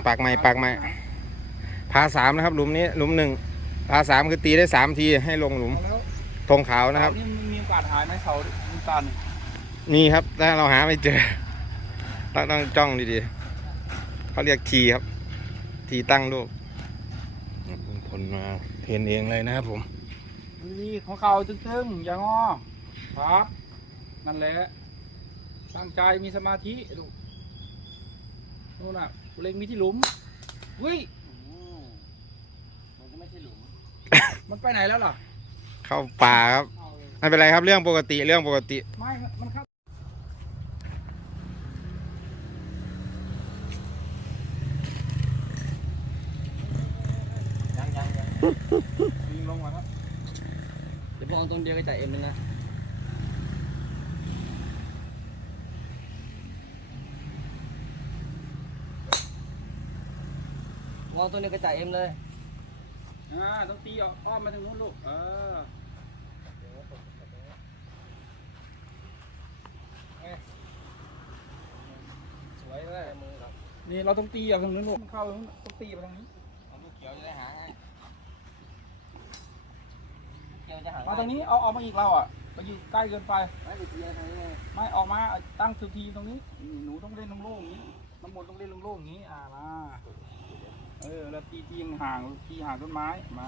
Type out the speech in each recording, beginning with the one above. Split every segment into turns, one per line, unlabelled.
ปากใหม่พา3นะครับหลุมนี้หลุม1พา3คือตีได้3ทีให้ลงหลุมธงขาวนะครับ
นี่มีโอกาสหายไหมเสาน้ำตาล
นี่ครับถ้าเราหาไม่เจอต้องจ้องดีๆเขาเรียกทีครับทีตั้งลูกลุงพลมาเทรนเองเลยนะครับผม
นี่ของเขาตึงๆอย่างงอครับนั่นแหละตั้งใจมีสมาธิดูนู่นน่ะเล็งมีที่หลุมวิ่งมันก็ไม่ใช่หลุม มันไปไหนแล้วล่ะ
เข้าป่าครับไม่เป็นไรครับเรื่องปกติ
ไม่มันเข้ายังยิงลงมาครับเดี๋ยวพอต้นเดียวก็จ่ายเอ็มเลยนะวางตัวนี้กระจายเอ็มเลยต้องตีอ้อมมาทางนู้นลูกสวยเลยนี่เราต้องตีทางนู้นลูกมันเข้าต้องตีไปทางนี้ลูกเขียวจะได้หาง่ายมาทางนี้เอามาอีกเราไปอยู่ใกล้เกินไปไม่ออกมาตั้งทีตรงนี้หนูต้องเล่นโล่งๆอย่างนี้น้ำมนต์ต้องเล่นโล่งๆอย่างนี้มาแล้วตีห่างต้นไม้มา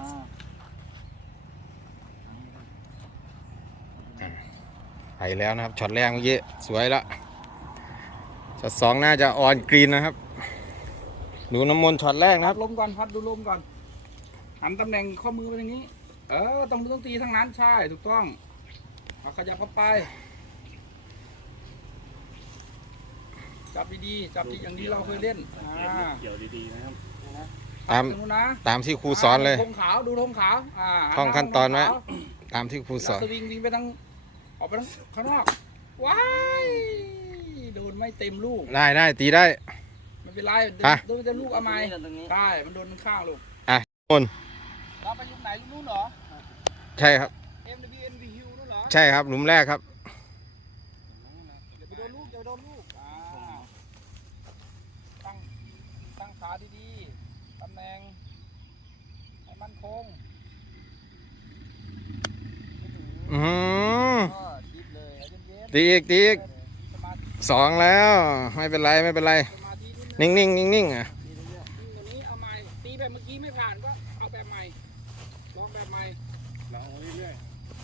ไปแล้วนะครับช็อตแรกเมื่อกี้สวยแล้วช็อต2น่าจะออนกรีนนะครับดูน้ำมนต์ช็อตแรกนะครับ
ลมก่อนพัดดูลมก่อนหันตำแหน่งข้อมือไปทางนี้ต้องตีทั้งนั้นใช่ถูกต้องขยับเข้าไปจับดีๆจับอย่างนี้เราเคยเล่น
เกี่ยวดีๆนะครับ
ตามที่ครูสอนเลย
ธงขาวดูธงขาว
ท่องขั้นตอนไว้ตามที่ครูสอน
สวิงไปทางออกไปทางข้างนอกว้ายโดนไม่เต็มลูก
ได้ตีได้
ไม่เป็นไรโดนแต่ลูกเอาไม้ใช่มันโดนข้างลูก
คน
เราไปลูกไหนลูกนู้นเหรอ
ใช่ครับ
MWNV Hill นู้นเหรอ
ใช่ครับหลุมแรกครับ
อย่าไปโดนลูกตั้งขาดีๆตำแหน่งให้มั่นคง
ตีอีก2แล้วไม่เป็นไรนิ่ง
ตัวนี้เอาใหม่ตีแบบเมื่อกี้ไม่ผ่านก็เอาแบบใหม่ลองแบบใหม่
ลองเรื่อย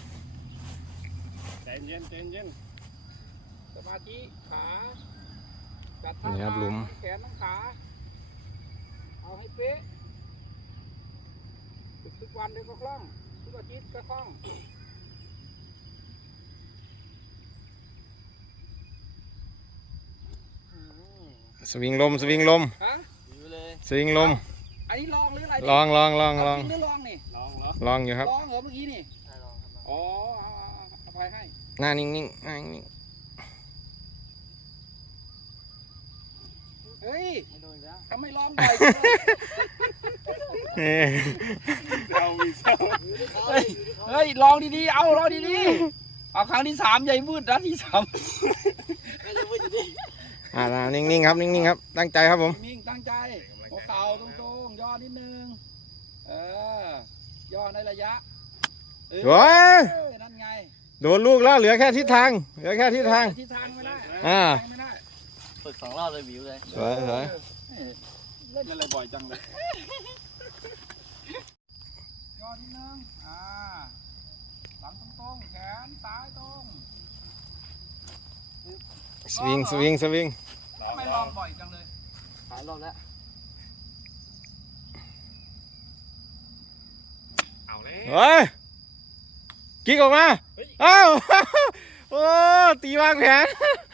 ๆใจเย็น
สมาธิขาจัดท่าแขนทั้งขาเอาให้เป๊ะทุกวันเดี๋ยวก็คล่องทุกอาทิตย์ก็คล่อง
สวิงลม
อันนี้ลองหรืออะไร
ลอง
หรือลองนี่
ลองอยู่ครับ
ลองเหรอเมื่อกี้นี่อ๋ออภัยให้
หน้านิ่ง
เฮ้ยทำไมลองบ่อยเฮ้ยลองดีๆลองดีๆเอาครั้งที่3ใหญ่มืดนะที่3
นิ่งครับตั้งใจครับผม
นิ่งตั้งใจหัวเข่าตรงๆย่อนิดนึงย่อในระยะ
โอ้ย
นั่นไง
โดนลูกแล้วเหลือแค่ทิศทางไม่ได้
ฝึก2 รอบเลยวิวเลย
สวย
เล่นอะไรบ่อยจังเลยย่อนิดนึงหลังตรงแขนซ้ายตรง
สวิง
ทำไมลองบ่อยจังเลยหลายรอบแล้ว
เอาเลย
เฮ้ยกิ๊กออกมาอ้าวโอ้ตีวางแผน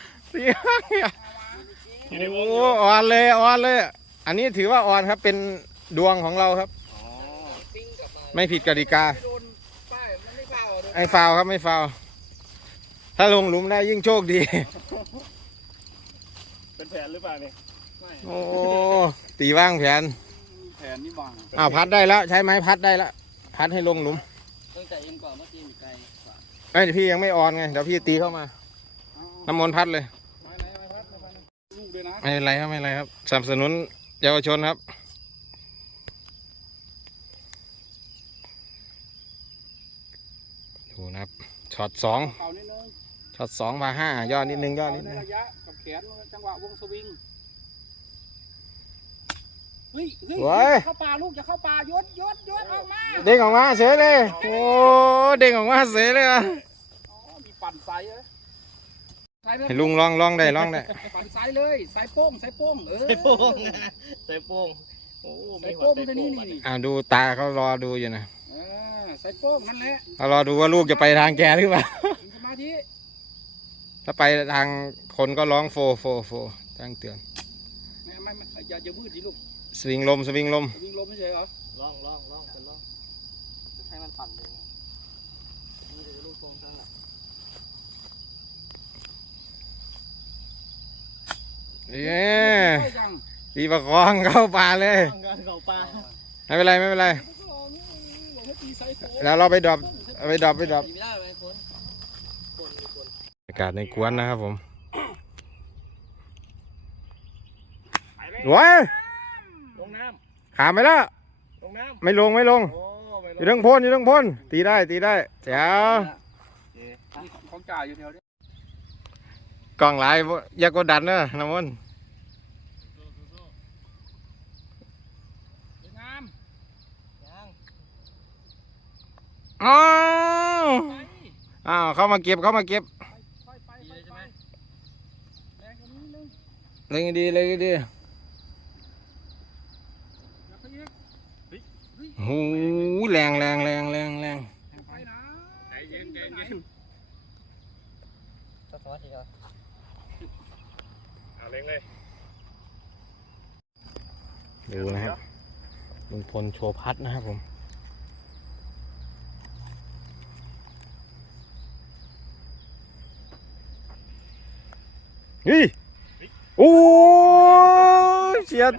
โอ้อ่อนเลยอันนี้ถือว่าอ่อนครับเป็นดวงของเราครับไม่ผิดกติกาไม่ฟาวครับไม่ฟาวถ้าลงหลุมได้ยิ่งโชคดี
เป็นแผนหรือเปล่าเนี่ย
โอ้ตีว่างแผน
นี่บ
างพัดได้แล้วใช้ไม้พัดได้แล้วพัดให้ลงหลุม
ต้องจ่ายเอ็มก่อนเมื่อกี้ไกล
พี่ยังไม่ออนไงเดี๋ยวพี่ตีเข้ามาน้ำมนต์พัดเลย
ลูกด้วยนะ
ไม่เป็นไรครับสนับสนุนเยาวชนครับดูนะครับช็อตสอง
เข่านิดนึง
ช็อต2 มา 5 ยอดนิดนึงยอดนิด
ใน
นึง
ระยะกับแขนจังหวะวงสวิงเฮ้ยเข้าป่าลูกอย่าเข้าป่ายศออกมา
เด้งออกมาเฉยเลย โอ้เด้งออกมาเฉยเลยอ่ะ
อ๋อมีปั่นไซส์เลย
ให้ลุงลองได้
ปั่นไซส์เลยไซส์โป้งเออ
ใส่โป้งใส่โป้งโอ้
ไซส์โป้งตัวนี้นี่
ดูตาเขารอดูอยู่นะ
ไซส์โป้งนั่นแหละ
เขารอดูว่าลูกจะไปทางแกหรือเปล่า
มีสมาธิ
ถ้าไปทางคนก็ร้องโฟตั้งเตือน
ไม่อย่ามืดดิลูก
สวิงลม
วิ่งลมไม่ใช่เหรอ
ลองเป็นลองจะให้มันปั่นเลยนี่คือลูกโป่งทั้งหมด
เย้ตีประคองเข้าป่าเลย
การเก่าปลา
ไม่เป็นไรแล้วเราไปดรอป
ไม่ได้เลยคน
อากาศในกวนนะครับผม
ไปเลย
ว้าย
ลงน้
ขามไปแล้ว
ำลงน้ำ
ไม่ลง
โอ้ไม่
อยู่เรื่องพ่นตีได้แจ๋ว
นี่ของจ่าอยู่แถวนี้
กล้องหลายอย่ากดดันเนอะน้ำมันต์
สวยงาม
ยัง
อ้าวเข้ามาเก็บ
ค่อยไปแรงกว่านี้นึง
เลยดี
อย่าไปอีก
โอ้โหแรง
ไปนะ
ใจเย็นสักสองนาทีก่อนเอาเล็งเลย
ดูนะครับลุงพลโชว์พัดนะครับผมเฮ้ยโอ้ยเฉียด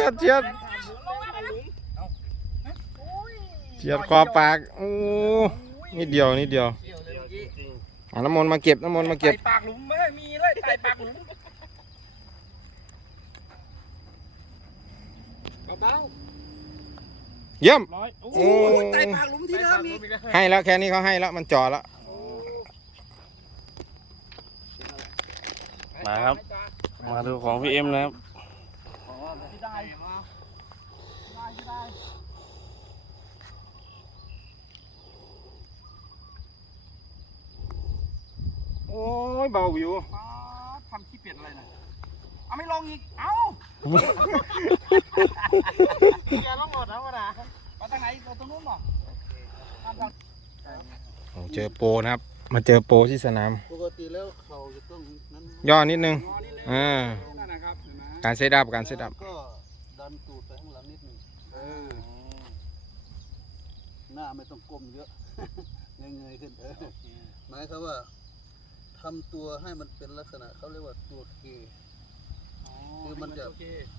คอปากโอ้นิดเดียว
เกี่ยวเลยเมื่อกี้
น้ำมนต์มาเก็บ
ไต่ปากหลุมไม่มีเลยไต่ปากหลุมเบา
เยี่ยม
ร้อยโอ้
โอ้
ไต่ปากหลุมที่เดิมอีก
ให้แล้วแค่นี้เขาให้แล้วมันจ่อแล้ว
มาครับ มาดูของพี่เอ็มนะครับ
ที่ได้
โอ้ยเบาวิว
ทำขี้เปลี่ยนอะไรนะเอาไม่ลงอีก เอาเกียร์ต้องหมดแล้วนะไปทางไหนเราตรงนู้นหรอ
เจอโปรนะครับ มาเจอโปรที่สนาม
ปกติแล้วเขาจะต้องนั้น
ย่อนิดนึง
นั่นนะครับเห็นไหม
การเซตอัพ
ก็ดันตูดไปข้างหลังนิดหนึ่งหน้าไม่ต้องก้มเยอะ เงยๆขึ้นหมายความว่าทำตัวให้มันเป็นลักษณะเขาเรียกว่าตัวเคคือมันจะ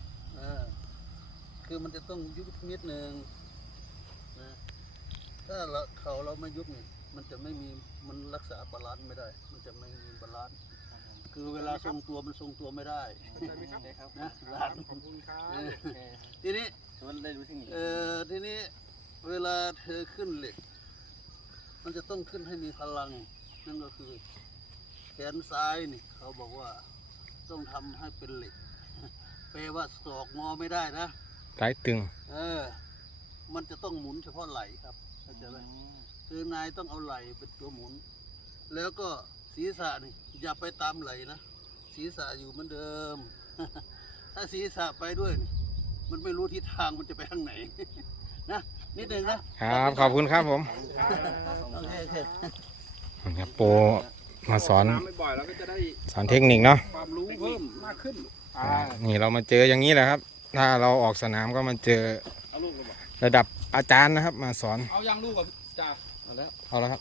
คือมันจะต้องยุบนิดนึงนะถ้าเราไม่ยุบนี่มันจะไม่มีมันรักษาบาลานซ์ไม่ได้ มันจะไม่มีบาลานซ์คือเวลาทรงตัวมันทรงตัวไม่ได้นะร้าน
ขอบคุณครับ
ทีนี้
มันเล่นไปที่นี่
ทีนี้เวลาเธอขึ้นเหล็ก มันจะต้องขึ้นให้มีพลัง นั่นก็คือแขนซ้ายนี่เขาบอกว่าต้องทำให้เป็นเหล็ก แปลว่าศอกงอไม่ได้นะ
สายตึง
มันจะต้องหมุนเฉพาะไหล่ครับเข้าใจไหมคือนายต้องเอาไหล่เป็นตัวหมุน แล้วก็ศีรษะนี่อย่าไปตามไหล่นะ ศีรษะอยู่เหมือนเดิม ถ้าศีรษะไปด้วยนี่มันไม่รู้ทิศทางมันจะไปทางไหน นะนิดนึงนะครับ
ขอบคุณครับผม
โอเค
ครับโปรมาสอน
น้ำไม่บ่อยแล้วก็จะได้
สอนเทคนิคเนาะ
ความรู้เพิ่มมากขึ้น
นี่เรามาเจออย่างนี้แหละครับ ถ้าเราออกสนามก็มาเจอ
เอาลูกเลยบอก
ระดับอาจารย์นะครับ มาสอน
เอายังลูกกับจ่าเอาแล้ว
เอาแล้วครับ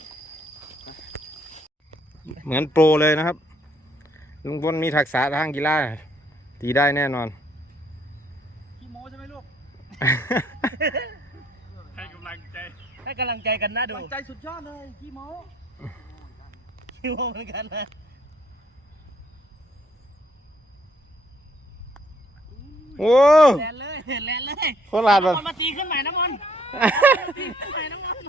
เหมือนโปรเลยนะครับ ลุงพลมีทักษะทางกีฬาตีได้แน่นอน
ขี้โม้ใช่ไหมลูก
ให้กำลังใจกันนะดู
ปัจใจสุดยอดเลยขี้โม้
คิดว่าเหมือนกันนะ
โอ้
แลนเลยแลนเลย
โคตรลาด
น้ำ
แบ
มั
บ
นมาตีขึ้นใหม่น้ำมันตีขึ้นใหม่น้ำมัน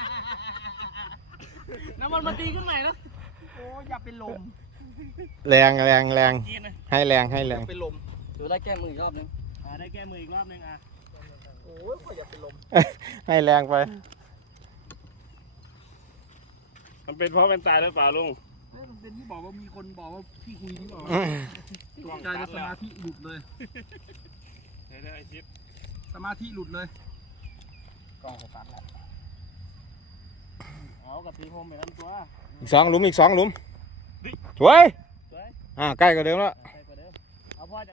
น้ำมันมาตีขึ้นใหม่นะโอ้อย่าเป็นลม
แรงแรงแรง
กินนะ
ให้แรงให้แรง
เป็นลมดูได้แก้มืออีกรอบนึงได้แก้มืออีกรอบนึงโอ้ยอย่าเป็นลม
ให้แรงไป
มันเป็นเพราะเป็นตายหรือเปล่าลุง
มันเป็นที่บอกว่ามีคนบอกว่าพี่คุยนี่บอก
อืม
ตกใจจนสมาธิหลุดเลย
เดี๋ยวไอ้ชิป
สมาธิหลุดเลย
กล้องโฟกัสแล้วอ๋อกับตีโฮมไปนั่นตัว
อีก2 หลุมอีก 2 หลุมสวย
สวย
ใกล้กับเดิมแล้ว
ใกล้กว่าเดิมเอาพ่อ